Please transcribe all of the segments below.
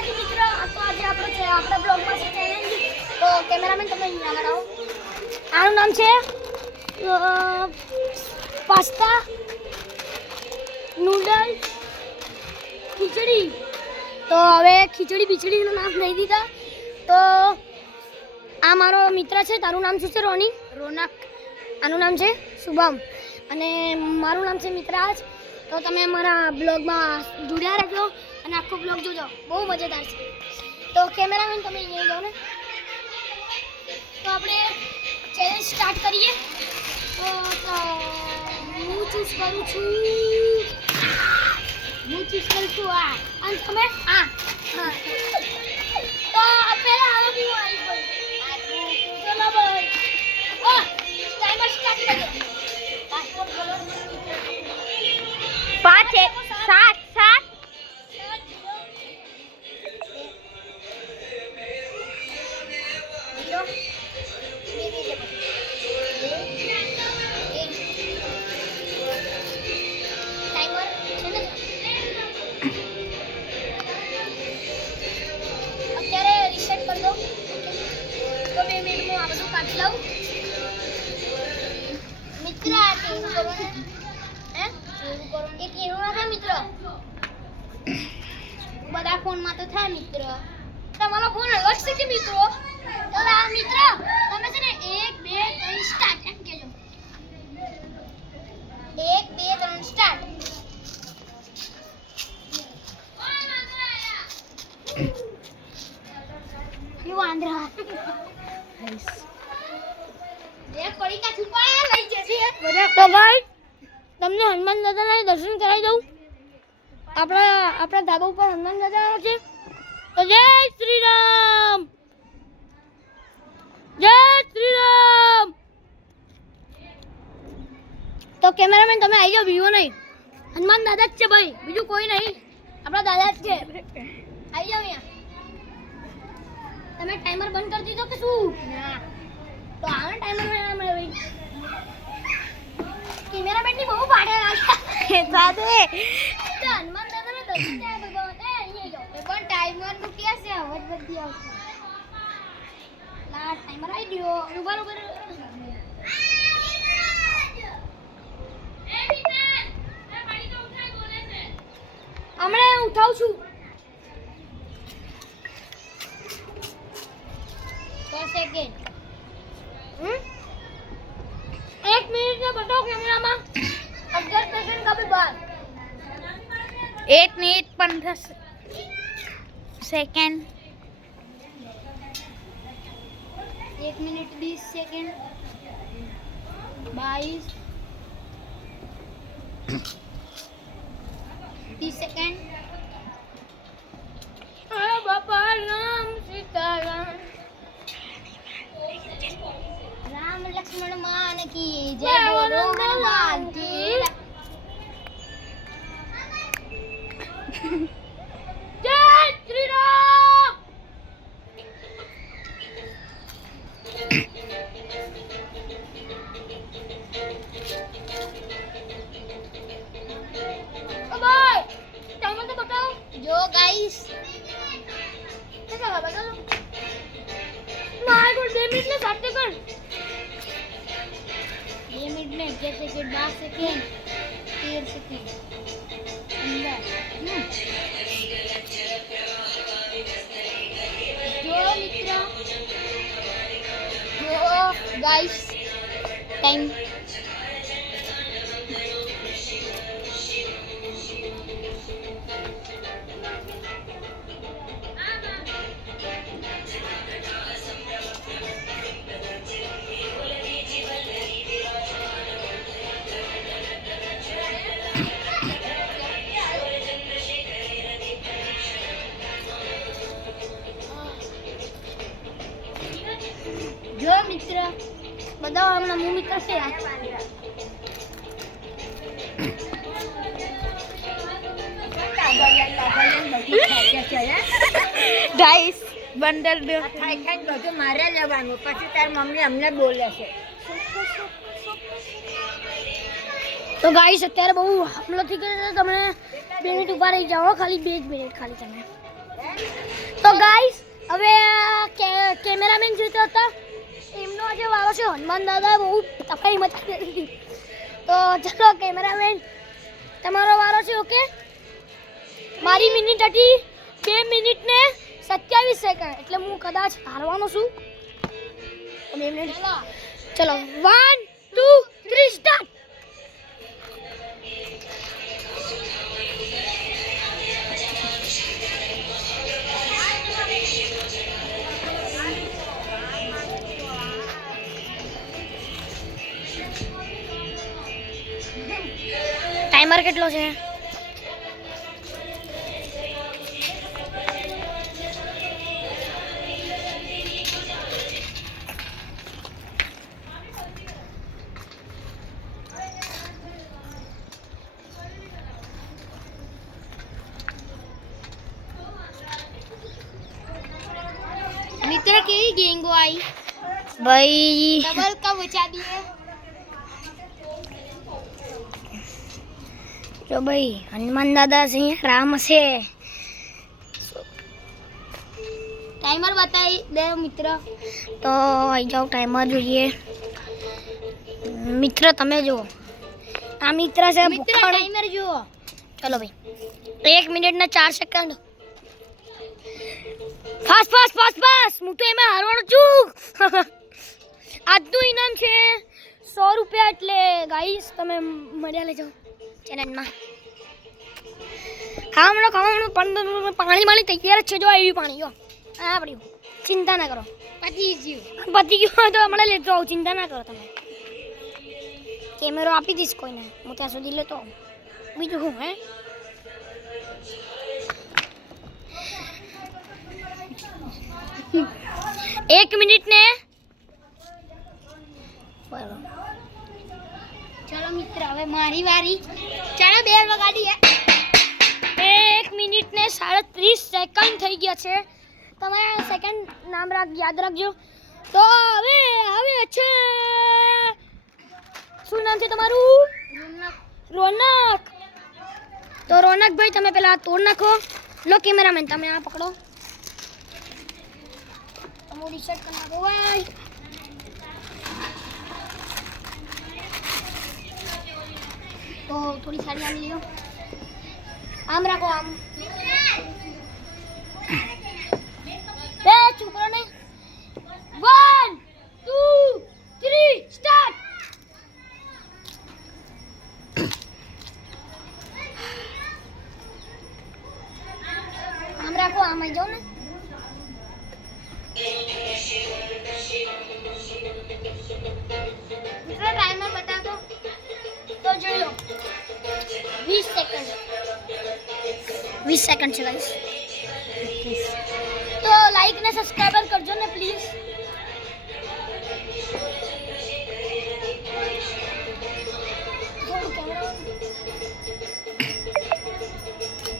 માતાજી મિત્રો, તો આજે આપણે બ્લોગમાં છે ચેલેન્જ. તો કેમેરામેન તમે આગળ આવો. આનું નામ છે પાસ્તા નૂડલ્સ ખીચડી. તો હવે ખીચડી બિચડીનું નામ લઈ દીધા. તો આ મારો મિત્ર છે. તારું નામ શું છે? રોની? રોનક. આનું નામ છે શુભમ અને મારું નામ છે મિત્રાજ. તો તમે અમારા બ્લોગમાં જોડ્યા રહેજો અને આખો બ્લોગ જોજો, બહુ મજેદાર છે. તો કેમેરામેન તમે અહીંયા જાઓ ને. તો આપણે ચેલેન્જ સ્ટાર્ટ કરીએ. તો હું ચૂઝ કરું છું આ અને તમે આ. હા તો પહેલા હવે હું આવી ગયો. ચલો ભાઈ, ટાઈમર સ્ટાર્ટ કરીએ. પાસપોર્ટ બોલો. 5 7 7 અત્યારે રીસેટ કરી દો. તો 2 મિનિટમાં આ બધું કાઢી લઉં. મિત્ર આ કેવું કરો ને? હે કેવું કરો? એ કેવું ના થાય મિત્ર. બધા ફોનમાં તો થાય મિત્ર. તમારો ફોન અલગ છે કે મિત્રો? તો આ મિત્ર તમે છે ને 1 2 3 સ્ટાર્ટ એમ કહેજો. 1 2 3 સ્ટાર્ટ. ये वांदरा देख पड़ी का छुपा लई जैसे तो गाइस તમને હનુમાન દાદાના દર્શન કરાવી દઉં. આપણા ધાબા ઉપર હનુમાન દાદા આવે છે. તો જય શ્રી રામ, જય શ્રી રામ. તો કેમેરામેન તમે આવી જાઓ, બીજો નહીં. હનુમાન દાદા જ છે ભાઈ, બીજું કોઈ નહીં. આપણા દાદા જ છે. આવી જાઓ અહીંયા. તમે ટાઈમર બંધ કરી દીધો કે શું? ના. તો આનો ટાઈમર ના મળે ભાઈ. કેમેરામેન ની બહુ પાડે લાગે. સાદે તો હનુમાન દાદાને દર્શન થયા ભગવાન. અહીંયા જાઓ. પણ ટાઈમર નું કે છે અવાજ બધી આવશે. લા ટાઈમર આવી ગયો. ઉભા ઉભા. હમણાં ઉઠાવું છું. सेकंड 1 मिनट में बताओ कैमरा में 11 सेकंड का भी बाद 1 minute 15 second 1 minute 20 second 22 30 second. अरे बापा राम सीताराम राम लक्ष्मण मान की जय बोलो हनुमान की जय श्री राम. ओ भाई टाइमर तो बताओ जो गाइस क्या बताओ. माय गॉड 2 मिनट में 60 सेकंड. 2 मिनट में 11 सेकंड 12 सेकंड 13 सेकंड जो मित्र जो गाइस टाइम जो मित्र बताओ हमारा मुंह मित्र से ગાઈસ બંડલ દો. ખાઈ ખાઈને બધું મારે લેવાનું, પછી તાર મમ્મી અમને બોલે છે. તો ગાઈસ અત્યારે બહુ હમલો થઈ ગયો છે. તમે 2 મિનિટ ઊભા રહી જાઓ, ખાલી 2 મિનિટ ખાલી તમે. તો ગાઈસ હવે કેમેરામેન જે હતા એમનો આજે વારો છે. હનુમાન દાદા બહુ તફાઈ મચાવી દીધી. તો ચલો કેમેરામેન તમારો વારો છે. ઓકે, મારી મિનિટ હતી 2 મિનિટ ને 27 સેકન્ડ, એટલે હું કદાચ હારવાનો છું. 2 મિનિટ. ચલો 1 2 3 સ્ટાર્ટ. ટાઈમર કેટલો છે? मित्र केवी गेंगो आई ભાઈ डबल का बचा दिए. જો ભાઈ હનુમાન દાદા છે, રામ છે. टाइमर बताई दे मित्र. તો આવી જાઓ, ટાઈમર જોઈએ. મિત્ર તમે જુઓ, આ મિત્ર છે मित्र ભૂખડ. टाइमर जो ચલો ભાઈ 1 મિનિટ ને 4 second. Fast fast fast fast. હું તો એમાં હારવાનો છું. આજનું ઇનામ છે 100 રૂપિયા. એટલે ગાઈસ તમે મળ્યા લેજો ચેનલમાં. ખાવાનું 15 પાણી તૈયાર જ છે. જો આવ્યું પાણી, જો આ પડ્યું. ચિંતા ના કરો, पति जी પતી ગયું હોય તો હમણાં લેતો આવું. ચિંતા ના કરો તમે. કેમેરો આપી દઈશ કોઈને, હું ત્યાં સુધી લેતો આવું. બીજું શું હે? એક મિનિટ ને चलो मित्र હવે મારી વારી. ચાલો બેલ વગાડીએ. 1 મિનિટ ને 37 સેકન્ડ થઈ ગયા છે. તમે સેકન્ડ નામ યાદ રાખજો. તો હવે છે, શું નામ છે તમારું? રોનક. તો રોનકભાઈ તમે પેલા તોડ નાખો. લો કેમેરામેન તમે આ પકડો. તમે રિસેટ કરી નાખો ભાઈ. તો થોડી સારી આમ લ્યો. આમ રાખો, આમ. બે છોકરો ને 1 2 3 સ્ટાર્ટ. આમ રાખો, આમ આવી જાઓ ને. टाइमर बता दो. તો જોઈ લો 20 સેકન્ડ. 20 સેકન્ડ છે ગાઈસ. તો લાઈક ને સબસ્ક્રાઇબર કરજો ને પ્લીઝ.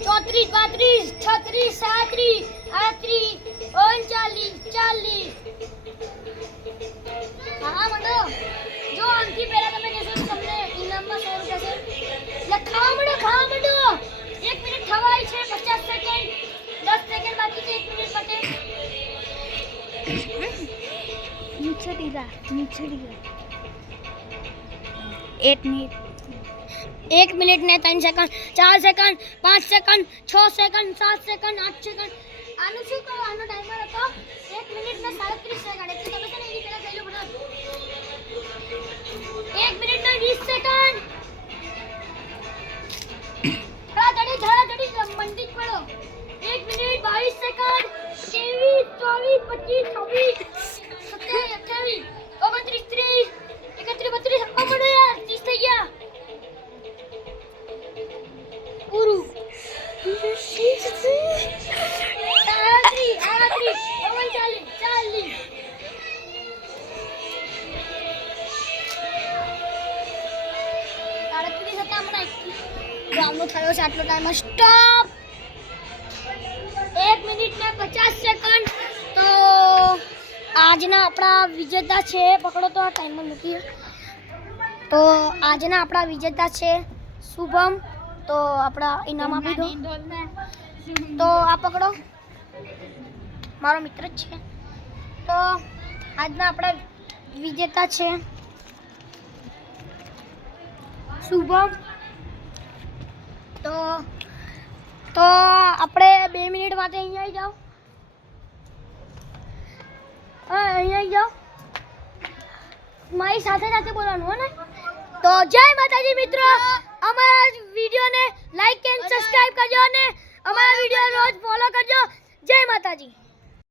ચોત્રીસ 35 36 37 38 39 40. હા મંડો, જો આમથી પહેલા તમે કહેશો તો તમને ઇનામમાં 100 રૂપિયા છે. એટલે ખાવા મંડો. 1 મિનિટ થવાય છે, 50 સેકન્ડ, 10 સેકન્ડ બાકી છે. 1 મિનિટ પતે. નીચેડીગા 1 મિનિટ ને 3 second, 4 second, 5 second, 6 second, 7 second, 8 second. આનું શું કહો? આનો ટાઈમર હતો 1 મિનિટ ને 37 સેકન્ડ. એટલે તમે છે ને એની પહેલા થઈ લો બધા. 1 મિનિટ ને 20 સેકન્ડ. ધડાધડી મંડી જ પડો. 1 મિનિટ 22 સેકન્ડ, 23 24 25 26 27 28 29 30 31 32 32 યાર 30 થઈ ગયા. પૂરું. 38 થયો છે આટલો ટાઈમ. સ્ટોપ. 1 મિનિટ ને 50 સેકન્ડ. તો આજના આપણા વિજેતા છે, પકડો તો આ ટાઈમર મૂકીએ. તો આજના આપણા વિજેતા છે શુભમ. તો આપણા ઇનામ આપી દો. તો આ પકડો. મારો મિત્ર જ છે. તો આજના આપણા વિજેતા છે શુભમ. તો આપણે 2 મિનિટ માટે અહીંયા આવી જાઓ. અહીંયા આવી જાઓ. મારી સાથે બોલવાનું હો ને. તો જય માતાજી મિત્રો, અમારા વિડીયોને લાઈક એન્ડ સબસ્ક્રાઇબ કરજો અને અમારા વિડીયો રોજ ફોલો કરજો. જય માતાજી.